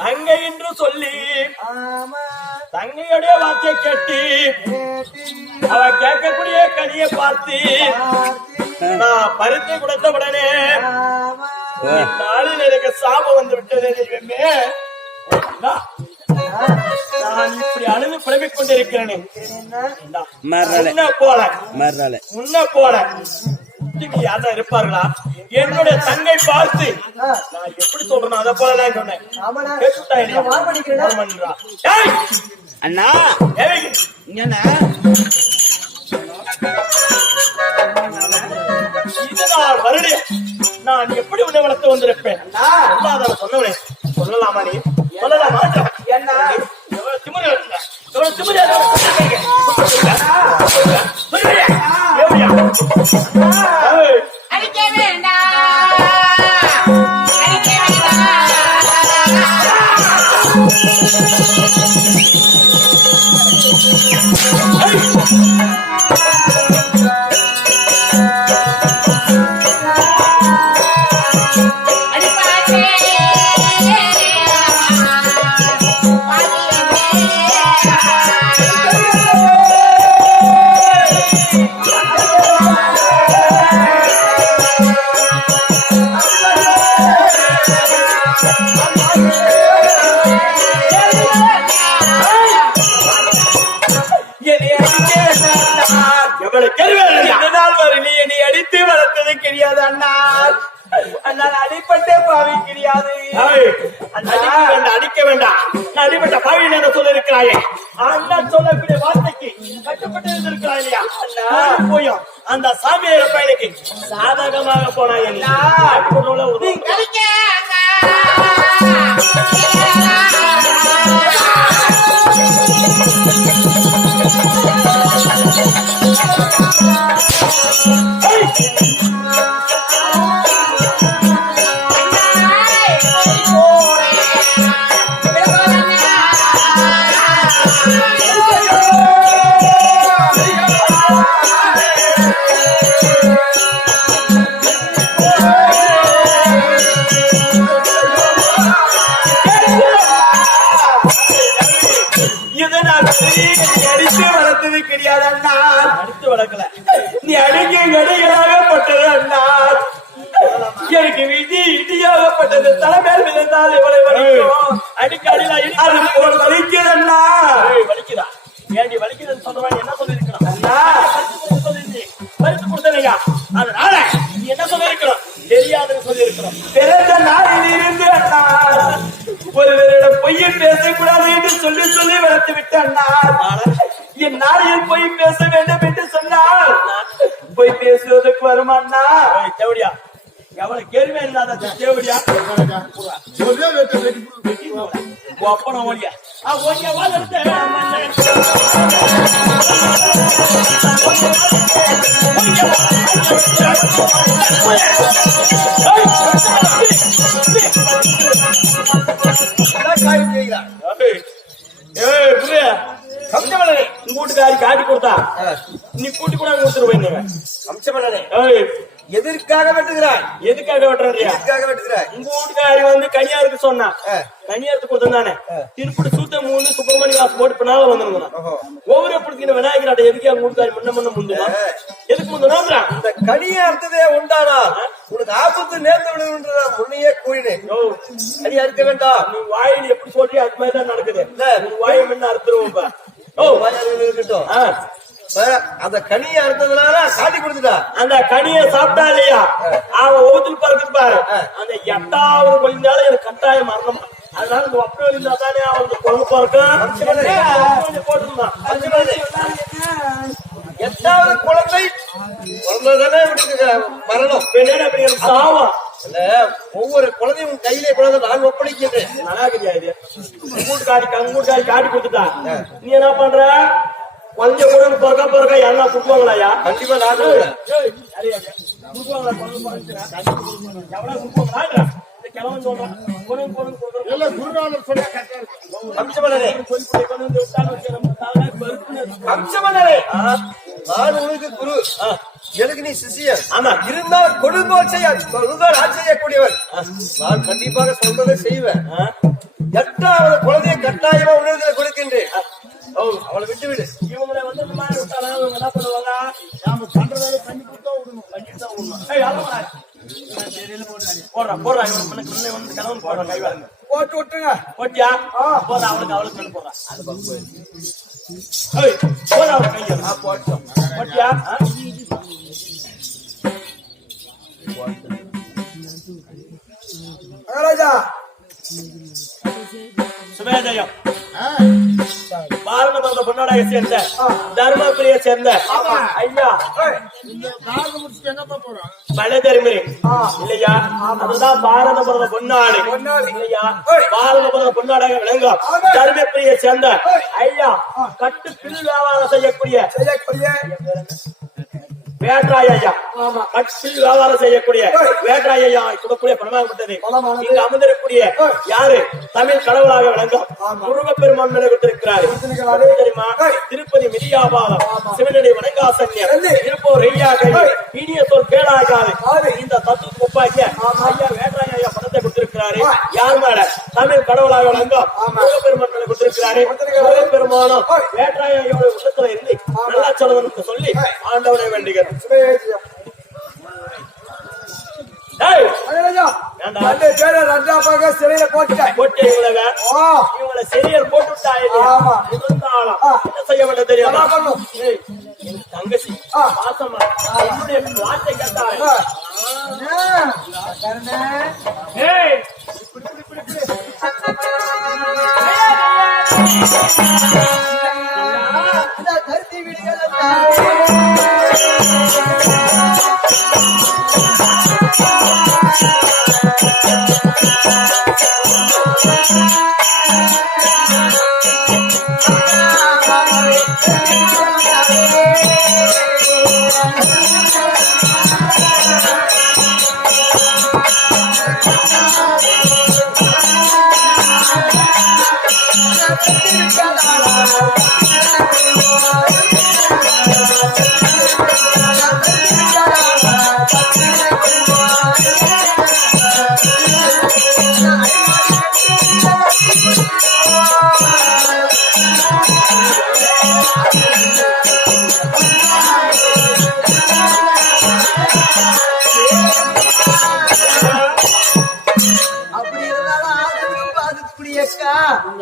தங்கை என்று சொல்லி தங்கையுடைய வார்த்தையை கேட்டு அவ கேட்கக்கூடிய கனியை பார்த்து நான் பருத்தி கொடுத்த உடனே நாளில் எனக்கு சாபம் வந்து விட்டது தெய்வமே. நான் இப்படி அழுது புலம்பிக் கொண்டிருக்கிறேனே. முன்ன போல. முன்ன போல. இங்க யாரா இருப்பார்களா? என்னுடைய தங்கை பார்த்து. நான் எப்படி சொல்றேன் அதை போல நான் சொன்னேன். அண்ணா! இது நான் வருடு. நான் எப்படி உன்னை வளர்த்து வந்திருப்பேன்? சொல்லாத சொன்னவனே. சொல்லலாமா நீ? சொல்லலாமா? என்ன நீ என்னை அடித்து வளர்த்தது கிடையாது அண்ணா அண்ணா அடிப்பட்டே பாவி கிடையாது ஏய், அடிக்க வேண்டாம் அடிக்க வேண்டாம் நான் அடிப்பட்ட பாவி என்ன சொல்ல சொல்லிருக்கிறாயே அண்ணா சொல்லக்கூடிய வார்த்தைக்கு கட்டுப்பட்டு இருந்திருக்கிறாய் இல்லையா அண்ணா போயும் அந்த சாமியார பையனுக்கு சாதகமாக போனாய் அண்ணா உதவி அடிக்க அடிக்க கடைகளாகப்பட்டது அண்ணா. எனக்கு விதி இடியாகப்பட்டது. தலைமையில் விழுந்தால் எவ்வளவு வலிக்கும். அடிக்க அடியில அது போல் அண்ணா. ஏண்டி சொல்றவன் என்ன சொல்லிருக்கணும் அண்ணா. பரிசு கொடுத்தலையா அதனால நீ என்ன சொல்லிருக்கணும் தெரியாதுன்னு சொல்லிருக்கணும் பிறந்த நாளில் இருந்து அண்ணா. ஒருவரிடம் பொய்யை பேசக்கூடாது என்று சொல்லி சொல்லி வளர்த்து விட்ட அண்ணா. என் நாளையில் பொய் பேச வேண்டும். அண்ணா தேவடியா. எவ்வளவு கேள்வியே இல்லாத தேவடியா. அப்பன ஓடியா. ஓடியா ஏய் புரிய? கம்சமலனே உங்க வீட்டுக்காரி காட்டி கொடுத்தா. நீ கூட்டி கூட கொடுத்துருவேன் அம்சமல்லனே எதற்காக வெட்டுகிறாய்? எதுக்காக வெட்டுறியா எதற்காக வெட்டுகிறாய்? உங்க வீட்டுக்காரி வந்து கனியாருக்கு சொன்னா. கனியாருக்கு கொடுத்தானே திருப்பி சூத்த மூணு சுப்பிரமணிய வாசு போட்டு பின்னால வந்துருந்தான். ஒவ்வொரு எப்படி விநாயகர் ஆட்ட எதுக்கு அவங்க வீட்டுக்காரி முன்ன முன்ன முந்துனா எதுக்கு முந்துனா இந்த கனியை அறுத்ததே உண்டானா உனக்கு ஆபத்து நேர்ந்து விடுகின்ற முன்னையே கூறினேன். ஓ கனி அறுக்க வேண்டாம். நீ வாயில் எப்படி சொல்றியோ அது மாதிரி தான் நடக்குது. இல்ல. உன் வாயை முன்ன அறுத்துருவோம்ப்பா. ஓ வாயால் இருக்கட்டும் அந்த கனியை அறுத்ததுனால காட்டி கொடுத்துட்டா. அந்த கனியை சாப்பிட்டா இல்லையா? அவன் ஒவ்வொருத்தர் பறக்குது பாரு. அந்த எட்டாவது வழிந்தாலும் எனக்கு கட்டாயம் மரணம். அதனால இந்த ஒப்பனை வழிந்தா தானே அவனுக்கு குழம்பு பறக்கும் போட்டுருந்தான் எட்டாவது குழந்தை விட்டுக்க மரணம். பின்னாடி அப்படி சாவம் இல்ல ஒவ்வொரு குழந்தையும் கையிலே குழந்தை நான் ஒப்படைக்கின்றேன் நல்லா இருக்குயா இது? கூட்டுக்காரி கங்கூட்டுக்காரி காட்டி கொடுத்துட்டா நீ என்ன பண்ற? குழந்தைய கூட பிறக்கா பிறக்கா யாரா குடுப்பாங்களாயா கண்டிப்பா நான் குரு. எனக்கு நீ சிஷியன். ஆமா. இருந்தால் கொடுங்கோல் செய்ய கொடுங்கோல் ஆட்சி செய்யக்கூடியவன். நான் கண்டிப்பாக சொல்றதை செய்வேன்? எட்டாவது குழந்தையை கட்டாயமா உணர்தலை கொடுக்கின்றேன். அவளை விட்டு விடு போடுறா போடுறா இவன் முன்ன வந்து கணவன் போடுறா கை வாங்க போட்டு விட்டுங்க போட்டியா? போதா அவளுக்கு அவளுக்கு கண்ணு போடுறா. ஏய் போடா அவளுக்கு கையை போட்டோம் போட்டியா? மந்த பொன்னாடாக சேர்ந்த தர்மபுரியை சேர்ந்த ஐயா பலதெருமரி இல்லையா? அதுதான் பாரத பொன்னாடு. இல்லையா? பாரத மத பொன்னாடாக விளங்கும் தர்மபுரியை சேர்ந்த ஐயா கட்டு பில் வியாபாரம் செய்யக்கூடிய செய்யக்கூடிய வேட்ராய் ஐயா கட்டில் வியாபாரம் செய்யக்கூடிய வேட்ராய் ஐயா கொடுக்கக்கூடிய பணமாகப்பட்டது இங்கு அமர்ந்திருக்கக்கூடிய யாரு? தமிழ் கடவுளாக விளங்கும். முருகப்பெருமான் கொடுத்திருக்கிறார். தெரியுமா? திருப்பதி மிதியாபாதம் சிவனடி வணங்காசன்யம் திருப்பூர் ஐயாகை இனிய சொல் கேளாகாது. இந்த தத்து ஒப்பாக்கிய ஐயா வேட்ராய் ஐயா பணத்தை கொடுத்திருக்கிறாரு. யார் மேல? தமிழ் கடவுளாக விளங்கும். முருகப்பெருமான் கொடுத்திருக்கிறாரு. முருகப்பெருமானும் வேட்ராய் ஐயோட உள்ளத்துல இருந்து நல்லா சொல்லணும்னு சொல்லி ஆண்டவனை வேண்டுகிறேன். சிறையில போட்டுட்டேன். போட்டு இவளை இவளை சரியல் போட்டு விட்டா இல்லையா? ஆமா. இருந்தாலும் என்ன செய்ய வேண்டிய தெரியுமா? தங்கச்சி. பாசமா? என்னுடைய வார்த்தை கேட்டா ஏய் கருத்தி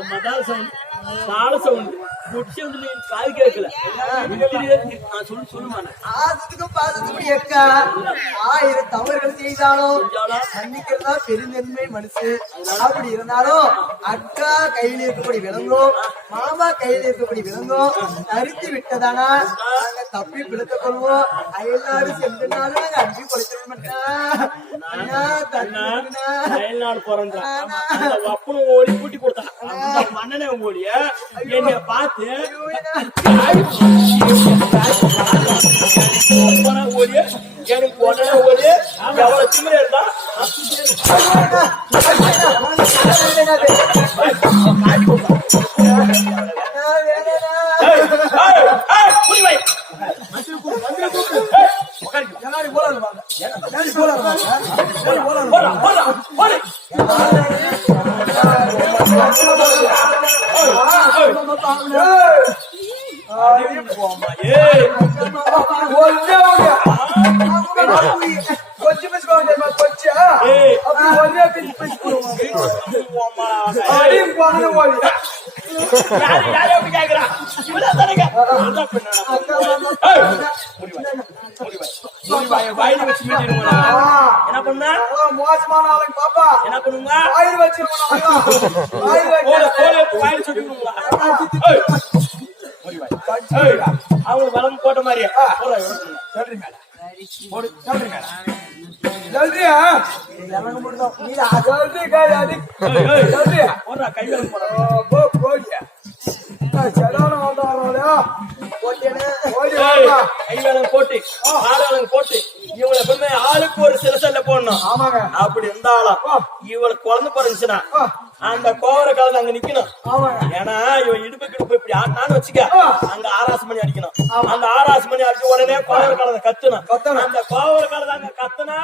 விடுகள் அப்படி சவுண்ட் முடிச்சு வந்து நீ காது கேட்கல நான் சொல்லு சொல்லுமா ஆசத்துக்கும் பாசத்துக்கும் எக்கா ஆயிரம் தவறுகள் செய்தாலும் மன்னிக்கிறதா பெருந்தன்மை மனசு. அப்படி இருந்தாலும் அக்கா கையில் இருக்கக்கூடிய விலங்கும் மாமா கையில் இருக்கக்கூடிய விலங்கும் தரித்து விட்டதானா? நாங்க தப்பி பிடித்துக் கொள்வோம். அயல்நாடு சென்றுனாலும் நாங்க அன்பி கொடுத்துட மாட்டோம் அயல்நாடு போறேன் அப்பனும் ஓடி கூட்டி கொடுத்தான். அந்த மன்னனே ஓடிய என்னைய பார்த்து எனக்கு உடனே ஓடிய எவ்வளவு திமிர இருந்தா என்ன மோசமான ஆளுங்க பாப்பா என்ன பண்ணுங்க ஆயில் வச்சிருக்கோம் வைக்க கோல எடுத்து வாயில சொல்லிடுங்களா ஏய், முடி வை. ஏய், அவங்க வளம் போட்ட மாதிரியே சொல்றீங்க ஜல்தியா எனக்கு மட்டும் நீ ஜல்தி காய் அது ஜல்தி போடுறா கை வேலை போடுறா. போ போடியா? சடான வந்தாரோடா போட்டு வேலை போட்டு. இவங்களை எப்பவுமே ஆளுக்கு ஒரு சில சண்டை போடணும். ஆமாங்க. அப்படி இருந்தாலும் இவளுக்கு குழந்தை பிறந்துச்சுன்னா அந்த கோவர காலம் அங்க நிக்கணும். ஏன்னா இவன் இடுப்பு கிடுப்பு இப்படி ஆட்டான்னு வச்சுக்க அங்க ஆராசு மணி அடிக்கணும். அந்த ஆராசு மணி அடிச்ச உடனே கோவர காலத்தை கத்தணும் கத்தணும். அந்த கோவர காலத்தை அங்க கத்துனா